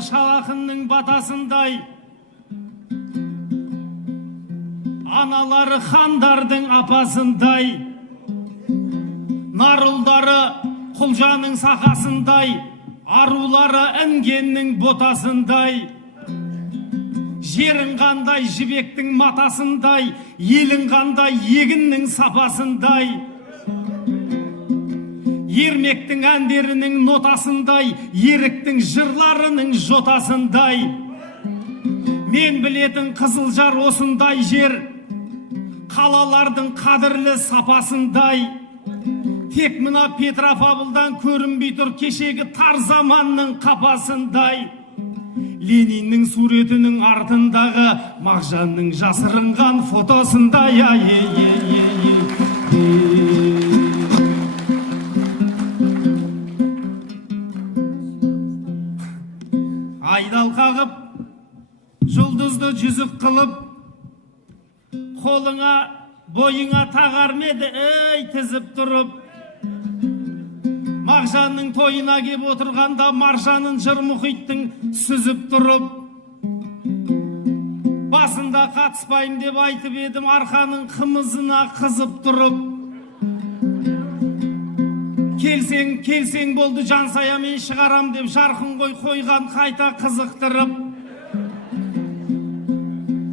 шал батасындай, аналары хандардың апасындай, нарулдары құлжаның сақасындай, арулары інгеннің ботасындай, жерің қандай жібектің матасындай, елің қандай егіннің сапасындай, ермектің әндерінің нотасындай, еріктің жырларының жотасындай. Мен білетін Қызылжар осындай жер, қалалардың қадірлі сапасындай. Тек мына Петропавлдан көрінбей тұр кешегі тар заманның қапасындай. Лениннің суретінің артындағы Мағжанның жасырынған фотосындай. Айдал қағып, жұлдызды жүзік қылып, қолыңа бойыңа тағар меді, ей тізіп тұрып. Мағжанның тойына кеп отырғанда маржанын жыр мұхиттың сүзіп тұрып. Басында қатыспайым деп айтып едім, арқаның қымызына қызып тұрып. Келсең болды жансая мен шығарам деп жарқын қойған қайта қызықтырып.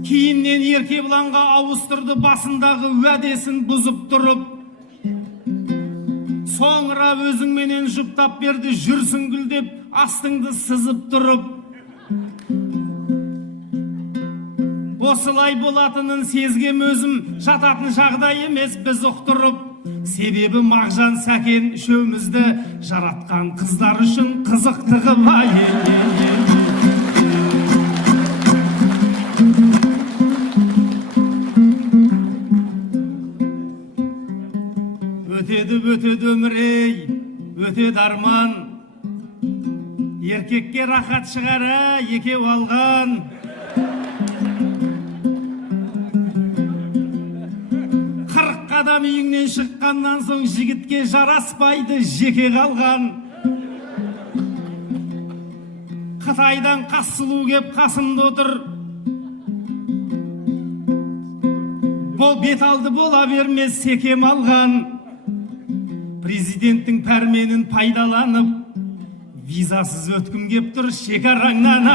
Кейіннен Еркебұланға ауыстырды, басындағы уәдесін бұзып тұрып. Соңыра өзіңменен жұптап берді, жүрсің гүлдеп, астыңды сызып тұрып. Осылай болатынын сезгем өзім, жататын жағдай емес біз ұқтырып. Себебі Мағжан Сәкен үшеумізді жаратқан қыздар үшін қызықтығы бай. Өтеді өмір-ей, өтеді арман. Еркекке рахат шығара екеу алған. Адам үйіңнен шыққаннан соң жігітке жараспайды жеке қалған. Қытайдан Қассұлу кеп қасымда отыр. Бұл бет алды бола бермес секем алған. Президенттің пәрменін пайдаланып, визасыз өткім кеп тұр шекараңнан.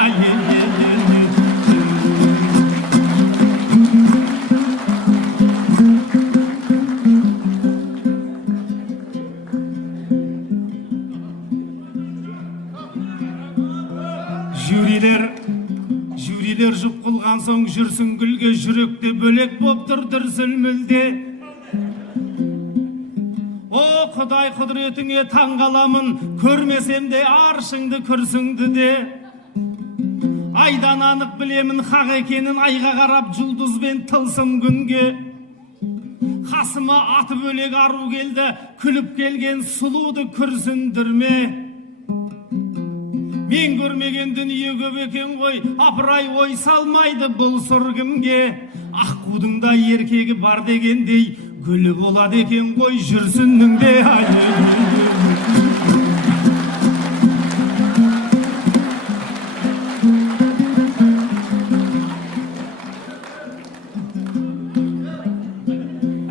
Жюрилер жұп қылған соң жүрсің гүлге, жүректе бөлек боп тұр дүрсіл мүлде. О, Құдай құдіретіңе таң қаламын, көрмесем де аршыңды күрсіңді де. Айдан анық білемін хақ екенін, айға қарап жұлдызбен тылсым күнге. Қасыма аты бөлек ару келді, күліп келген сұлуды күрсіндірме. Мен көрмеген дүние көп екен ғой, апырай ой салмайды бұл сұр кімге. Аққудың да еркегі бар дегендей, гүлі болады екен ғой жүрсіннің де.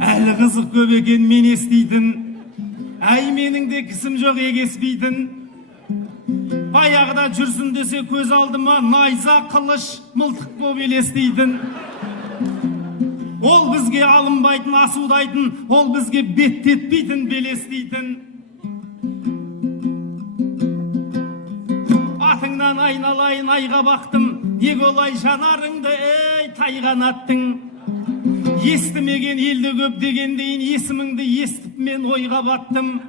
Әлі қызық көп екен мен естейтін, әй менің де кісім жоқ егеспейтін. Баяғыда жүрсін десе көз алдыма найза, қылыш, мылтық боп елестейтін. Ол бізге алынбайтын, асудайтын, ол бізге беттетпейтін, белестейтін. Атыңнан айналайын айға бақтым, неге олай жанарыңды, ей тайғанаттың. Естімеген елді көп дегендейін, есіміңді естіп мен ойға баттым.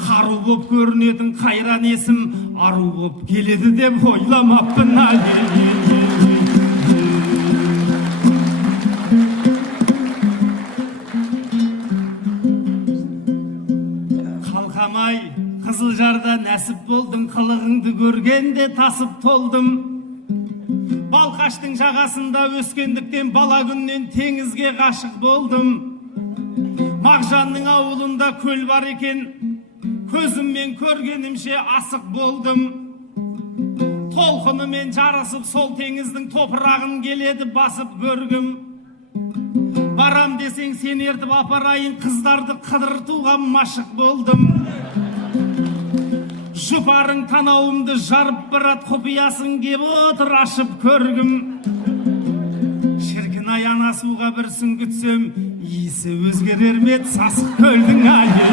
Қару боп көрінетін қайран есім, ару боп келеді деп ойламаппын. Қалқамай, Қызылжарда нәсіп болдың, қылығыңды көргенде тасып толдым. Балқаштың жағасында өскендіктен бала күннен теңізге ғашық болдым. Мағжанның ауылында көл бар екен, көзіммен көргенімше асық болдым. толқынымен жарысып сол теңіздің топырағын келеді басып көргім. Барам десең сен ертіп апарайын, қыздарды қыдыртуға машық болдым. Жұпарың танауымды жарып барат, құпиясын кеп отыр ашып көргім. Шіркін аяна суға бір сүңгітсем, иісі өзгерер ме еді сасық көлдің айы.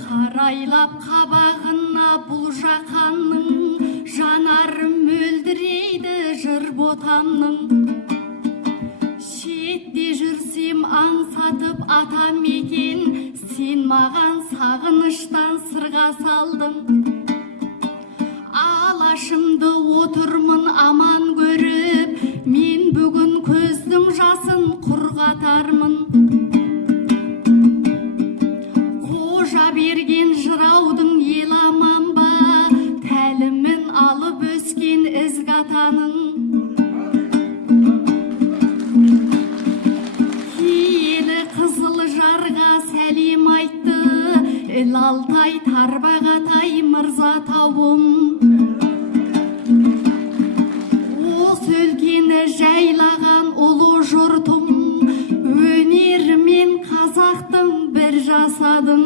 Қарайлап қабағына бұл жақанның, жанарым мөлдірейді жыр ботамның. Шетте жүрсем аңсатып атам екен, сен маған сағыныштан сырға салдың. Алашымды отырмын аман көріп, мен бүгін көздің жасын құрғатармын. Қожа берген жыраудың ел аман ба, тәлімін алып өскен ізгі атаның. Киелі қызыл жарға сәлем айтты, Алтай Тарбағатай мырза тауым. Осы өлкені жайлаған ұлы жұртым, өнерімен қазақтың бір жасадың.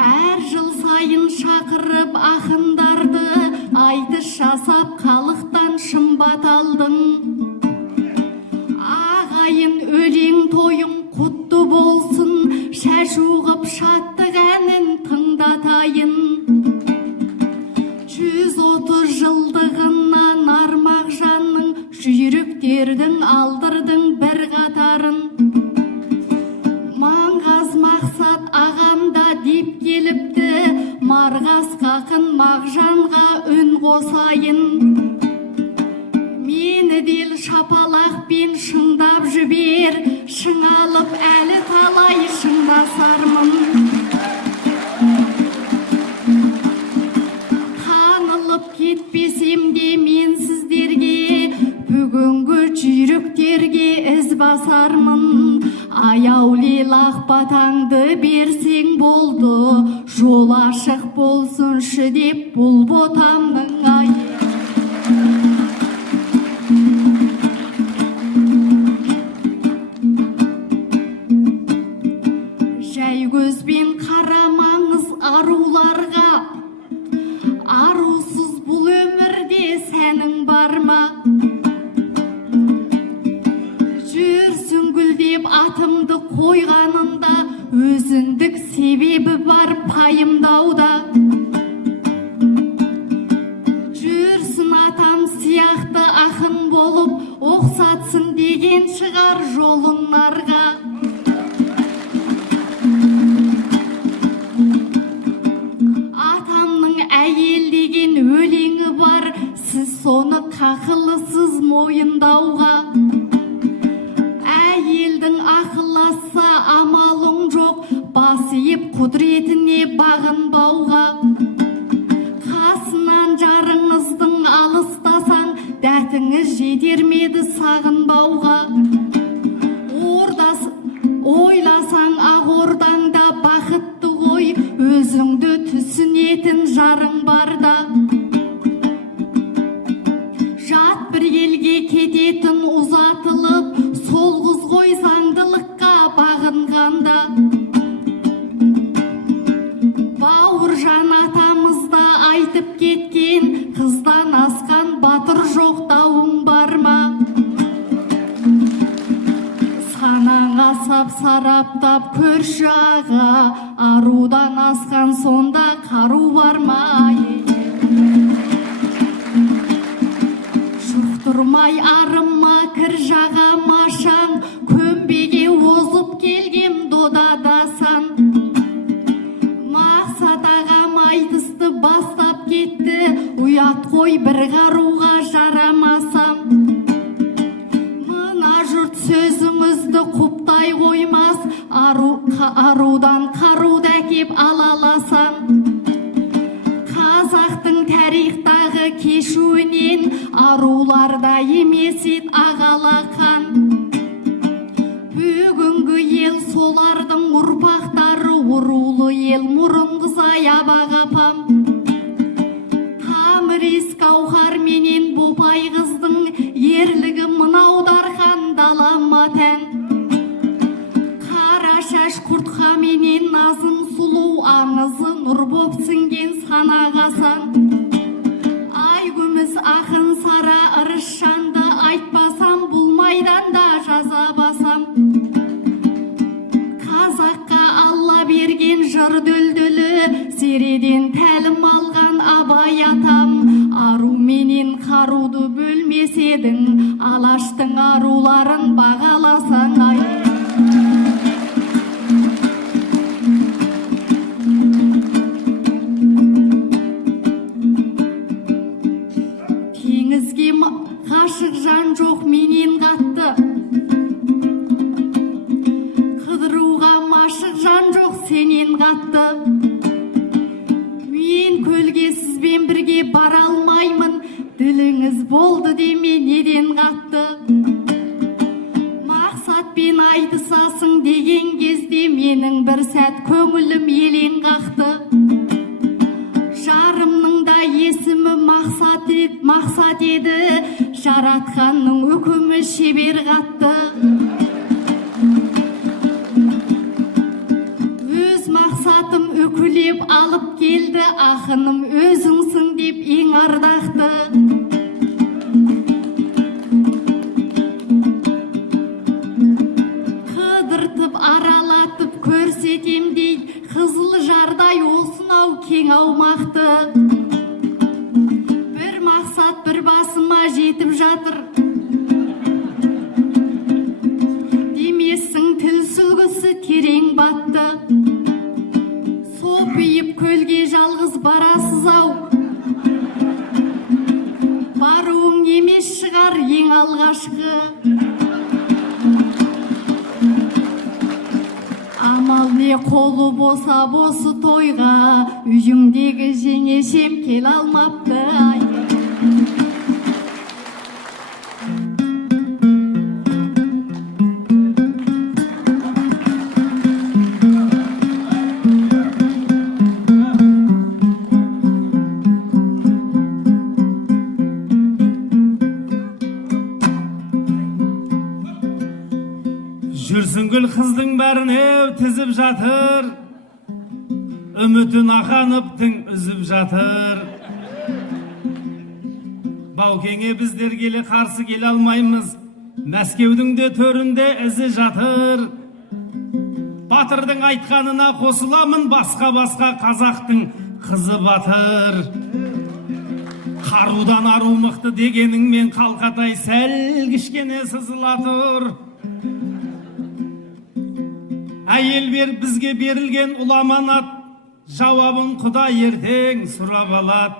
Әр жыл сайын шақырып ақындарды, айтыс жасап халықтан шымбат алдың. Ағайын өлең тойың құтты болсын, шашуғып шаттық әнін тыңдатайын. 130 жылдығынан армақ жанның, жүйріктердің алдырдың бір қатарын. Маңғаз мақсат ағамда деп келіпті, Марғас қақын Мағжанға үн қосайын. Мені дел шапалақпен шыңдап жібер, шыңалып әлі талай шыңдасармын. Қанылып кетпесем де мен сіздерге, бүгінгі жүйріктерге із басармын. Аяулел ақ батаңды берсең болды, жол ашық болсыншы деп бұл ботамның айы. Жай көзбен қарамаңыз аруларға, арусыз бұл өмірде сәнің бар ма? Жүрсің гүлдеп атымды қойғанында, өзіндік себебі бар пайымдауда. Жүрсін атам сияқты ақын болып, оқсатсын деген шығар жолын нарға. Атамның әйел деген өлеңі бар, сіз соны қақылысыз мойындауға. Әйелдің ақылласа амалың жоқ, басиып құдіретіне бағынбауға. Қасынан жарыңыздың алыстасаң, дәтіңіз жетермеді сағынбауға. Ойласаң ақ ордаңда бақытты ғой, өзіңді түсінетін жарың барда. Жат бір елге кететін ұзатылып, сол қыз ғой заңдылыққа бағынғанда. Бауыржан атамызда айтып кеткен, қыздан асқан батыр жоқ дауың бар ма? Санаңа сап сараптап көрші аға, арудан асқан сонда қару бар ма? Жұқтырмай арыма кір жағама шаң, көмбеге озып келгем додадасан. Мақсат ағам айтысты бастап кетті, ұят қой бір қаруға жарамасам. Мына жұрт сөзіңізді құптай қоймас, арудан қаруды әкеп алаласам. Қазақтың тарихтағы жырды кешуінен аруларда емес ет ағалақан. Бүгінгі ел солардың ұрпақтары, ұрулы ел мұрын қызай абағапам. Тамырес қауқар менен бопай қыздың ерлігі мынаудархан далама тән. Қара шаш құртқа менен назын сұлу аңызы нұр боп сіңген санағасан. Ай күміс ақын сара ырыс шанды айтпасам бұл майданда жаза басам. Қазаққа Алла берген жыр дүлдүлі, середен тәлім алған абай атам. Ару менен қаруды бөлмес едің, алаштың аруларын бағаласаң ай. Теңізге ғашық жан жоқ менен қатты, қыдыруға машық жан жоқ сенен қатты. Мен көлге сізбен бірге бара алмаймын, діліңіз болды деме неден қатты. Мақсатпен айтысасың деген кезде менің бір сәт көңілім елең қақты. Жарымның да есімі мақсат еді, жаратқанның үкімі шебер қатты. Өз мақсатым үкілеп алып келді, ақыным өзіңсің деп ең ардақты. Қыдыртып аралатып көрсетем дейді, қызыл жардай осынау кең аумақты. Бір мақсат бір басыма жетіп жатыр, демесің тіл сүлгісі терең батты. Сопиып көлге жалғыз барасыз ау, баруың емес шығар ең алғашқы. Амал не қолы боса босы тойға, үйіңдегі жеңешем кел алмапты ай. Жүрсінгіл қыздың бәрін тізіп жатыр, үмітін ақаныптың үзіп жатыр. Баукеңе біздер келе қарсы келе алмаймыз, Мәскеудің де төрінде ізі жатыр. Батырдың айтқанына қосыламын, басқа қазақтың қызы батыр. Қарудан ару мықты дегеніңмен қалқатай сәл кішкене сызылатыр. Әйел бер бізге берілген ұламанат, жауабын құда ертең сұрап алады.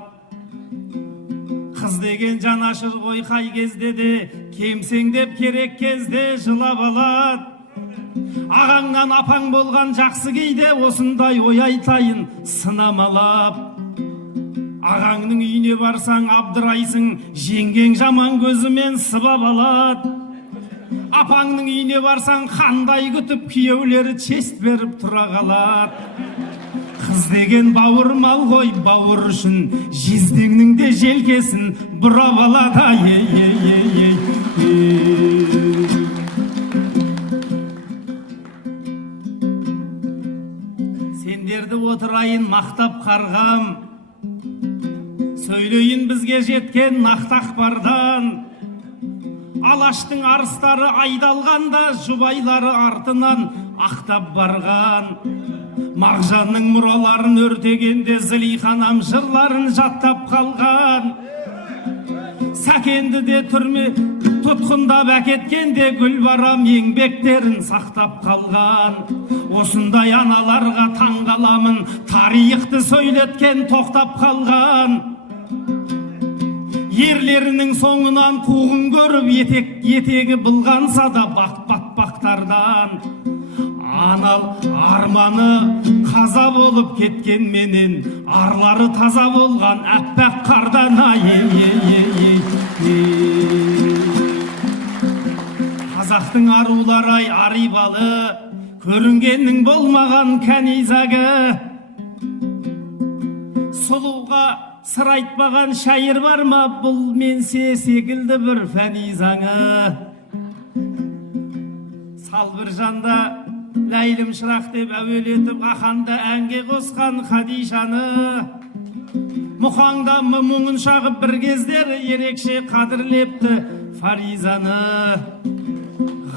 Қыз деген жанашыр ғой қай кезде де, кемсеңдеп керек кезде жылап алады. Ағаңнан апаң болған жақсы кейде, осындай ой айтайын сынамалап. Ағаңның үйіне барсаң абдырайсың, жеңгең жаман көзімен сыбап алады. Апаңның үйіне барсаң қандай күтіп, күйеулері чест беріп тұра қалады. Қыз деген бауыр мал ғой, бауыр үшін жездеңнің де желкесін бұрап алады. Сендерді отырайын мақтап қарғам, сөйлейін бізге жеткен нақты ақпардан. Алаштың арыстары айдалғанда, жұбайлары артынан ақтап барған. Мағжанның мұраларын өртегенде, Зылиханам жырларын жаттап қалған. Сәкенді де түрме тұтқындап әкеткенде, Гүлбарам еңбектерін сақтап қалған. Осындай аналарға таңғаламын, тарихты сөйлеткен тоқтап қалған. Ерлерінің соңынан қуғын көріп, етегі былғанса да батпақтардан. анал арманы қаза болып кеткен менен, арлары таза болған әппақ қардан Қазақтың арулары арибалы, көрінгеннің болмаған кәнизагы. Сұлуға сыр айтпаған шайыр бар ма, бұл менсе секілді бір фәнизаңы. Сал бір жанда ләйлім шырақ деп әуелетіп, ақанды әнге қосқан Хадишаны. Мұхаңда мұңын шағып бір кездері ерекше қадірлепті Фаризаны.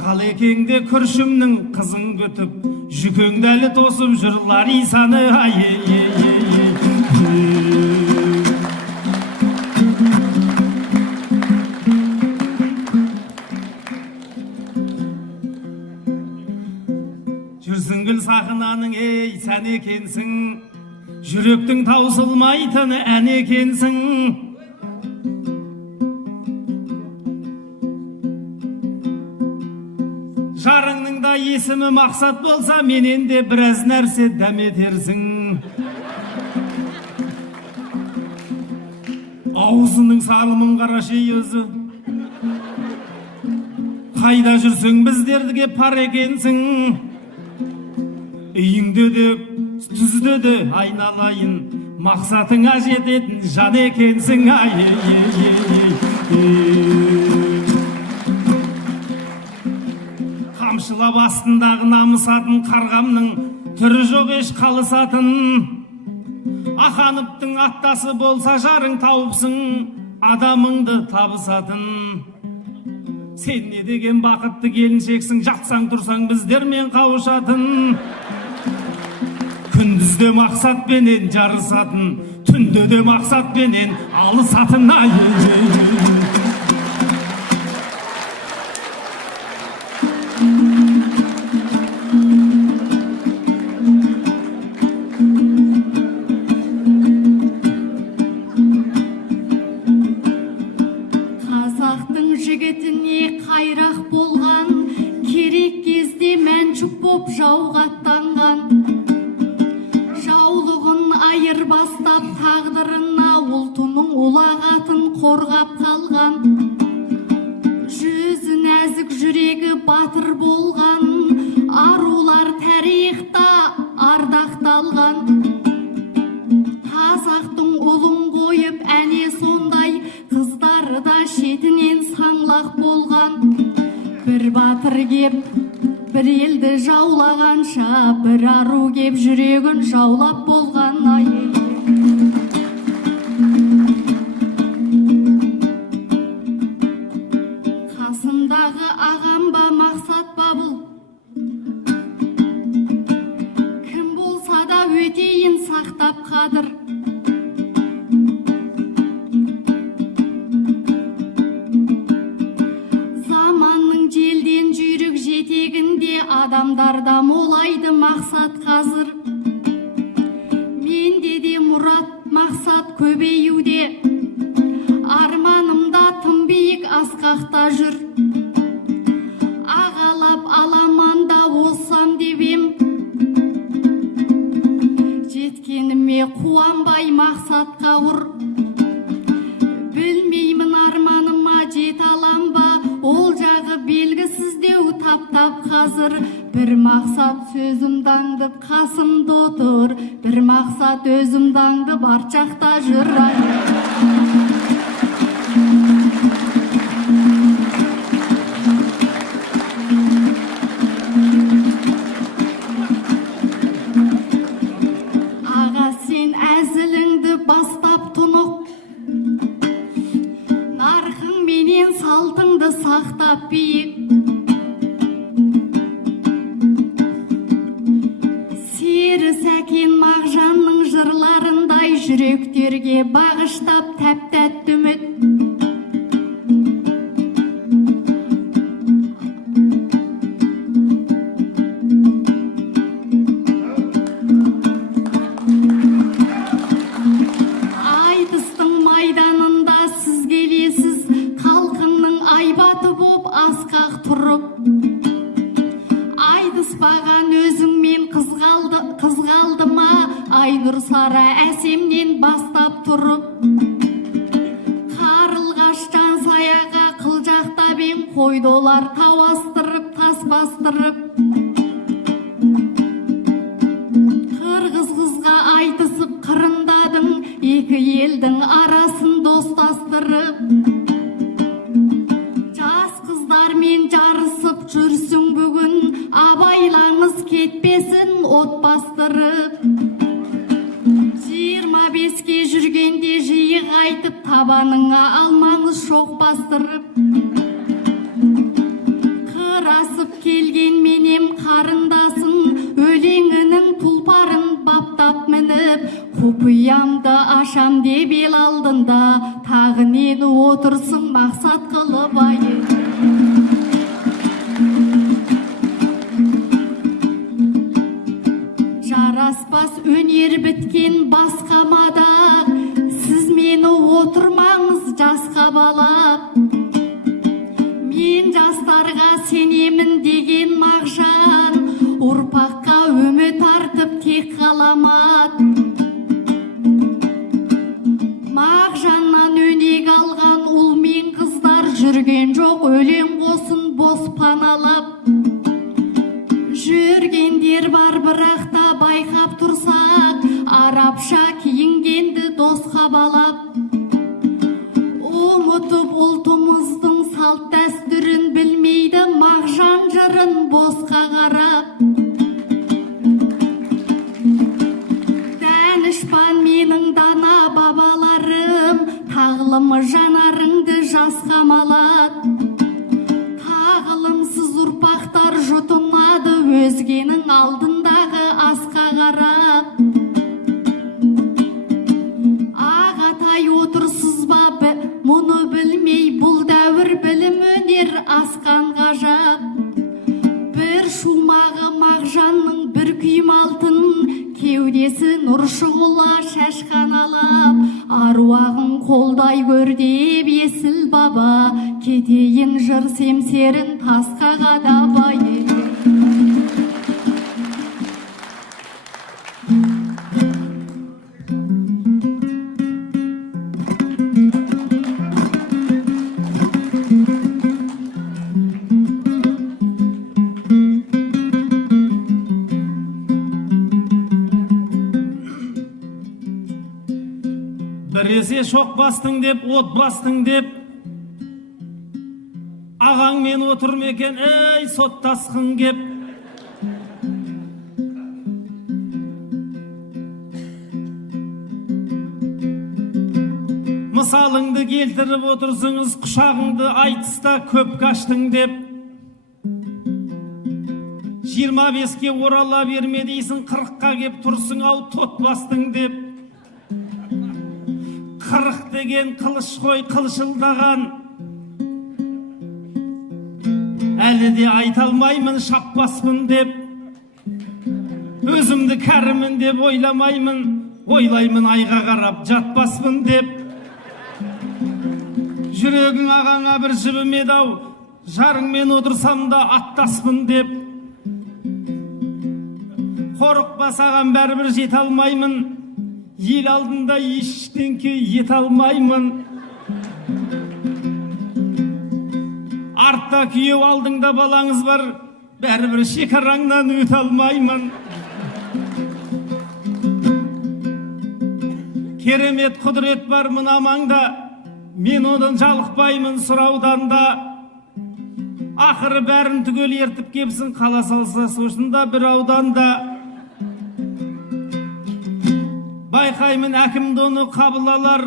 Ғалекеңде күршімнің қызын күтіп, жүкеңді әлі тосып жүр Ларисаны. Жүрсің гүл сақынаның, ей, сән екенсің, жүректің таусылмайтыны ән екенсің. Жарыңның да есімі мақсат болса, менен де біраз нәрсе дәметерсің. Аузының салымын қарашы өзі, қайда жүрсің біздердіге пар екенсің. Үйіңде де түзде де айналайын, мақсатыңа жететін жан екенсің. Қамшылап астындағы намысатын қарғамның түрі жоқ еш қалысатын. Аханыптың аттасы болса жарың тауыпсың, адамыңды табысатын. Сен не деген бақытты келіншексің, жатсаң тұрсаң біздермен қауышатын. Күндізде мақсатпенен жарысатын, түнде де мақсатпенен алысатын. Қазақтың жігітіне қайрақ болған, керек кезде мәншүк боп жауға аттанған. Жаулығын айырбастап тағдырына ұлтының ұлағатын қорғап қалған. Жүзі нәзік жүрегі батыр болған, арулар тарихта ардақталған. Қазақтың ұлын қойып әне сондай, қыздары да шетінен саңлақ болған. Бір батыр кеп бір елді жаулағанша, бір ару кеп жүрегін жаулап болған. Қасымдағы ағам ба, мақсат ба бұл? Кім болса да өтейін сақтап қадыр. Заманның желден жүйрік жетегінде адамдарда молайды мақсат қазір. Менде де мұрат мақсат көбеюде, арманымда тым биік асқақта жүр. Ағалап аламанда олсам дебем, жеткеніме қуанбай мақсатқа ұр. Білмеймін арманыма жет алам ба, ол жағы белгісіздеу таптап қазір. Бір мақсат сөзімді аңдып қасымда отыр, бір мақсат өзімді аңдып арчақта жүр. Аға сен әзіліңді бастап тұнық, нарқың менен салтыңды сақтап биік. Сері сәкен Мағжанның жырларындай жүректерге бағыштап тәп-тәтті үміт. Айтыстың майданында сіз келесіз, халқыңның айбаты боп асқақ тұрып. Айтыспаған өзі Айнұр Сара әсемнен бастап тұрып, Қарылғаштан саяға қылжақтап ем, қойдолар тау астырып, тас бастырып. Қырғыз қызға айтысып қырындадың, екі елдің арасын достастырып. Жас қыздармен жарысып жүрсің бүгін, абайлаңыз кетпесін от бастырып. 25-ке жүргенде жиі қайтып, табаныңа алмаңыз шоқ бастырып. Қырасып келген менем қарындасың, өлеңінің тұлпарын баптап мініп, құпиямды ашам деп ел алдында, тағы нені отырсың мақсат қылып айы. Жараспас өнер біткен басқа мадақ, сіз мені отырмаңыз жасқа балап. Мен жастарға сенемін деген Мағжан, ұрпаққа үміт артып тек қаламат. Мағжаннан өнег алған ұл мен қыздар, жүрген жоқ өлең қосын бос паналап. Жүргендер бар бірақта байқап тұрсақ, арапша киінгенді досқа балап. Ұмытып ұлтымыздың салт дәстүрін білмейді, Мағжан жырын босқа қарап. Дәнішпан менің дана бабаларым, тағылымы жанарыңды жасқа малат. Тағылымсыз ұрпақтар жұтынады, өзгенің алдындағы асқа қарап. Ағатай отырсыз ба, мұны білмей, бұл дәуір білім өнер асқан ғажап. Бір шумағы Мағжанның бір күйім алтын, кеудесі нұр шұғыла шашқан алап. Аруағын қолдай көр деп есіл баба, кетейін жыр семсерін тасқа қадап айы. Біресе шоқ бастың деп, от бастың деп, ағаңмен отырм екен, ей соттасқың кеп. Мысалыңды келтіріп отырсыңыз, құшағыңды айтыста көп қаштың деп. 25-ке орала берме дейсің, 40-қа кеп тұрсың ау тот бастың деп. 40 деген қылыш қой қылшылдаған, әлі де айта алмаймын шаппаспын деп. Өзімді кәрімін деп ойламаймын, ойлаймын айға қарап жатпаспын деп. Жүрегің ағаңа бір жібімеді ау, жарыңмен отырсам да аттаспын деп. Қорықпа саған бәрібір жете алмаймын, ел алдында ештеңке ете алмаймын. Артта күйеу, алдыңда балаңыз бар, бәрібір шекараңнан өте алмаймын. Керемет құдірет бар мына маңда, мен одан жалықпаймын сұраудан да. Ақыры бәрін түгел ертіп кепсін, қала салса сошында бір ауданда. Байқаймын әкімді оны қабыл алар,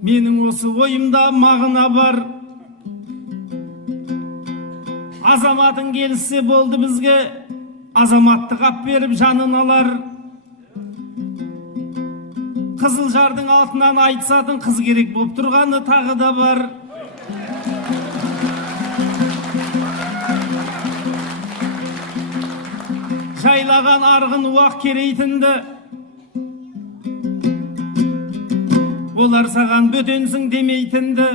менің осы ойымда мағына бар. Азаматың келіссе болды бізге, азаматты қап беріп жанын алар. Қызылжардың алтынан айтысатын қыз керек болып тұрғаны тағы да бар. Жайлаған арғын уақ керейтінді, олар саған бөтенсің демейтінді.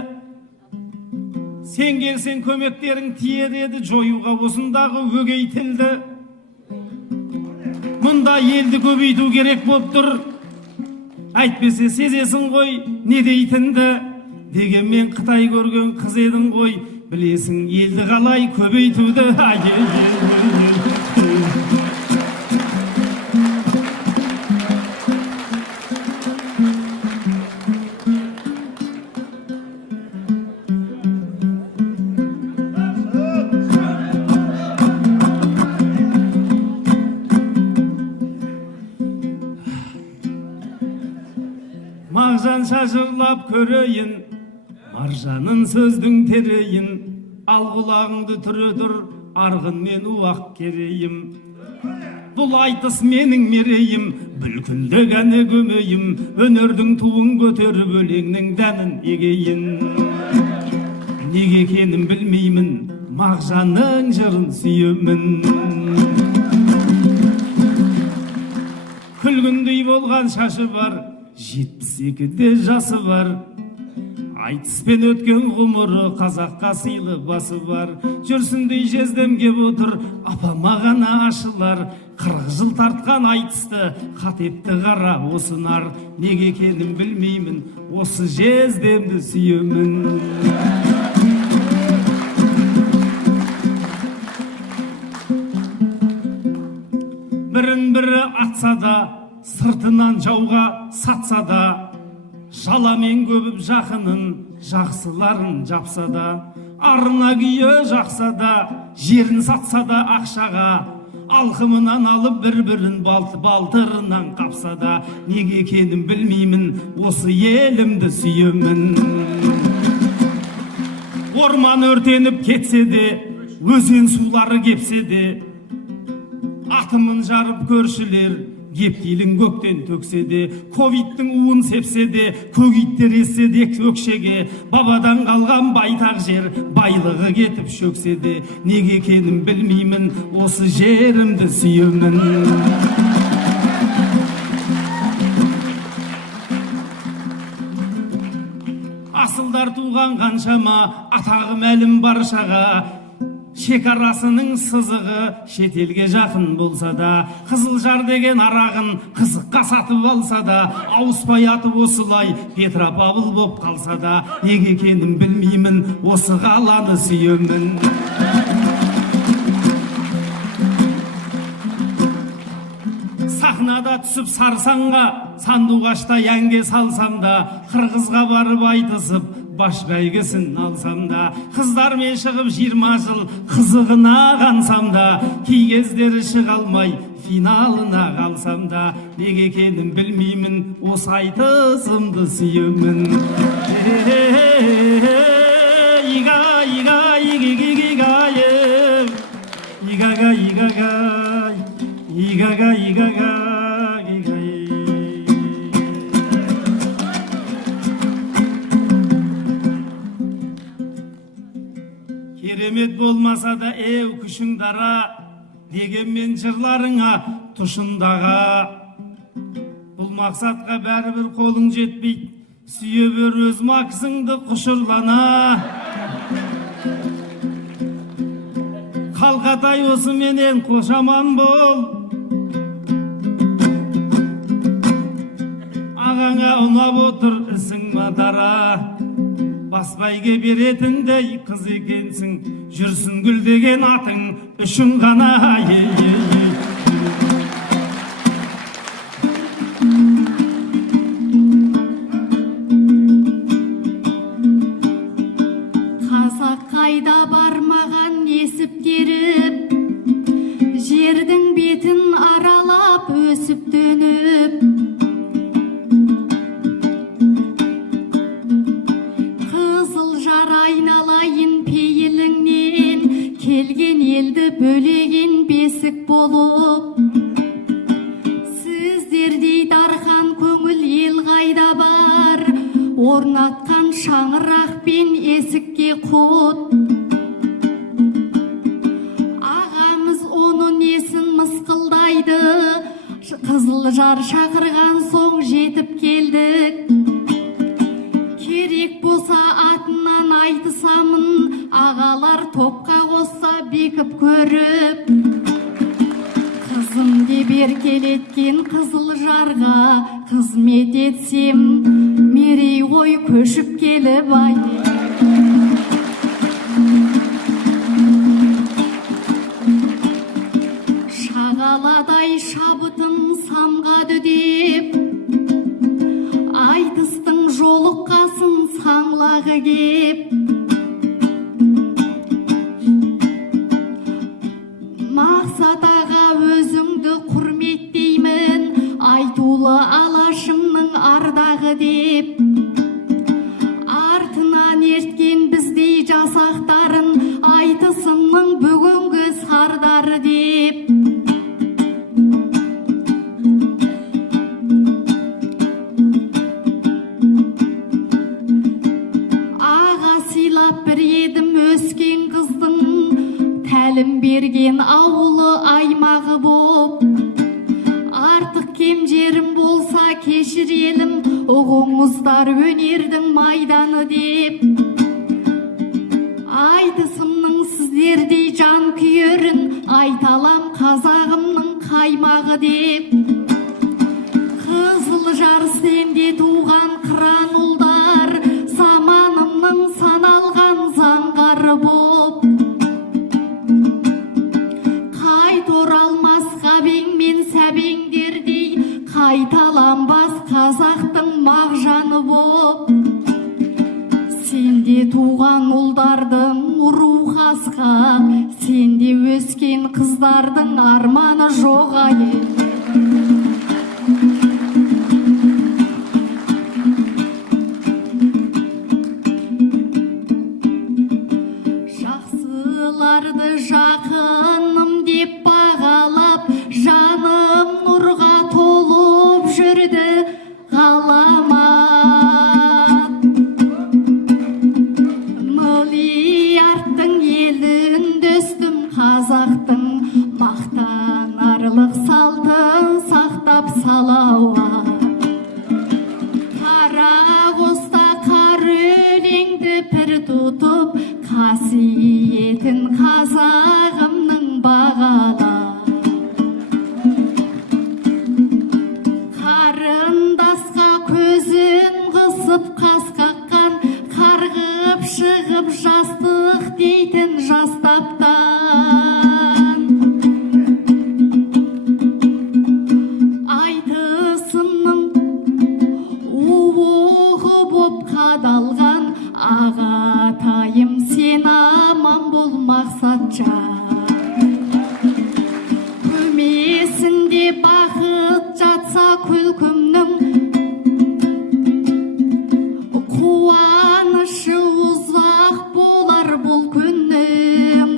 Сен келсең көмектерің тиер еді, жоюға осындағы өгей тілді. Мұнда елді көбейту керек болып тұр. Әйтпесе сезесің ғой не дейтінді. Дегенмен Қытай көрген қыз едің ғой, білесің елді қалай көбейтуді. Мағжан шашырлап көрейін, маржанын сөздің терейін, ал құлағыңды түрі тұр, арғын мен уақ керейім. Бұл айтыс менің мерейім, бүлкілді ғәне көмейім, өнердің туын көтеріп өлеңнің дәнін егейін. Неге екенін білмеймін, Мағжанның жырын сүйемін. Күлгіндей болған шашы бар, 72-де жасы бар. Айтыспен өткен ғұмыры, қазаққа сыйлы басы бар. Жүрсіндей жездем кеп отыр, апама ғана ашылар. 40 жыл тартқан айтысты, қатепті қара осы нар. Неге екенін білмеймін, осы жездемді сүйемін. Бірін бірі атса да, сыртынан жауға сатса да, жаламен көбіп жақынын, жақсыларын жапса да, арына күйе жақса да, жерін сатса да ақшаға, алқымынан алып бір-бірін балтырынан қапса да, неге екенін білмеймін, осы елімді сүйемін. Орман өртеніп кетсе де, өзен сулары кепсе де, атымын жарып көршілер, Гептилін көктен төксе де, ковидтің уын сепсе де, көгиттер есе де өкшеге, бабадан қалған байтақ жер, байлығы кетіп шөксе де, неге екенін білмеймін, осы жерімді сүйемін. Асылдар туған қаншама, атағы мәлім баршаға, шекарасының сызығы шетелге жақын болса да, Қызылжар деген арағын қызыққа сатып алса да, ауыспай атып осылай Петропавл боп қалса да, неге екенін білмеймін, осы қаланы сүйемін. Сахнада түсіп сарсаңға, сандуғашта әнге салсам да, Қырғызға барып айтысып баш бәйгісін алсам да, қыздармен шығып 20 жыл қызығына қансам да, кей кездері шыға алмай финалына қалсам да, неге екенін білмеймін, осы айтысымды сүйемін. Керемет болмаса да күшің дара, дегенмен жырларыңа тұшындаға. Бұл мақсатқа бәрібір қолың жетпейді, сүйе бер өз максыңды құшырлана. Қалқатай осы менен қошаман бол, ағаңа ұнап отыр ісің матара. Басбайге беретіндей қыз екенсің, жүрсін гүл деген атың үшін ғана. Қазақ қайда бармаған есіп теріп, жердің бетін аралап өсіп дөніп, айналайын пейіліңнен, келген елді бөлеген бесік болып. Сіздердей дархан көңіл ел қайда бар, орнатқан шаңырақ пен есікке құт. Ағамыз оны несін мысқылдайды, Қызылжар шақырған соң жетіп келдік. Керек болса атынан айтысамын, ағалар топқа қосса бекіп көріп. қызым деп еркелеткен қызыл жарға қызмет етсем, мерей ғой көшіп келіп ай. Шағаладай шабытым самға дүдеп, айтыстың жолыққасын саңлағы кеп. Мақсат аға өзіңді құрметтеймін, айтулы алашымның ардағы деп. Артынан ерткен біздей жасақтарын, айтысымның бүгінгі сардары деп. Аға сыйлап бір едім өскен қыздың, тәлім берген ауылы аймағы боп. Артық кем жерім болса кешірелім, ұғыңыздар өнердің майданы деп. Айтысымның сіздердей жан күйерін, айталам қазағымның қаймағы деп. Қызыл жар сенде туған қыран ұлдар, заманымның саналған заңғары боп. Қайт оралмас қабең мен сәбеңдердей, қайталанбас қазақтың мағжаны боп. Сенде туған ұлдардың рухы асқақ, сенде өскен қыздардың арманы жоқ ай. Жақсыларды жақыным деп бағалап, жаным нұрға толып жүрді ғаламат. Миллиардтың елінде өстім, қазақтың мақтанарлық салтын сақтап салауат. Қара қоста қар өлеңді пір тұтып, қасиетін қазағымның бағала. Қарындасқа көзін қысып қас қаққан, қарғып шығып жастық дейтін жастаптан. Айтысымның уығы боп қадалған, ағатайым сен аман бол мақсатжан. Көмесінде бақыт жатса күлкімнің, қуанышы ұзақ болар бұл күннің.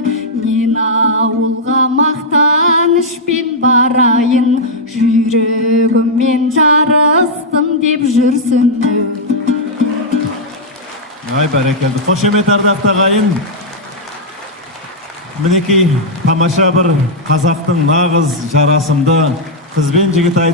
Мен ауылға мақтанышпен барайын, жүрегіммен жарыстым деп жүрсін. Ай, бәрекелді. Қошемет ардақты ағайын. Мінекей тамаша бір қазақтың нағыз жарасымды қыз бен жігіт айтысы.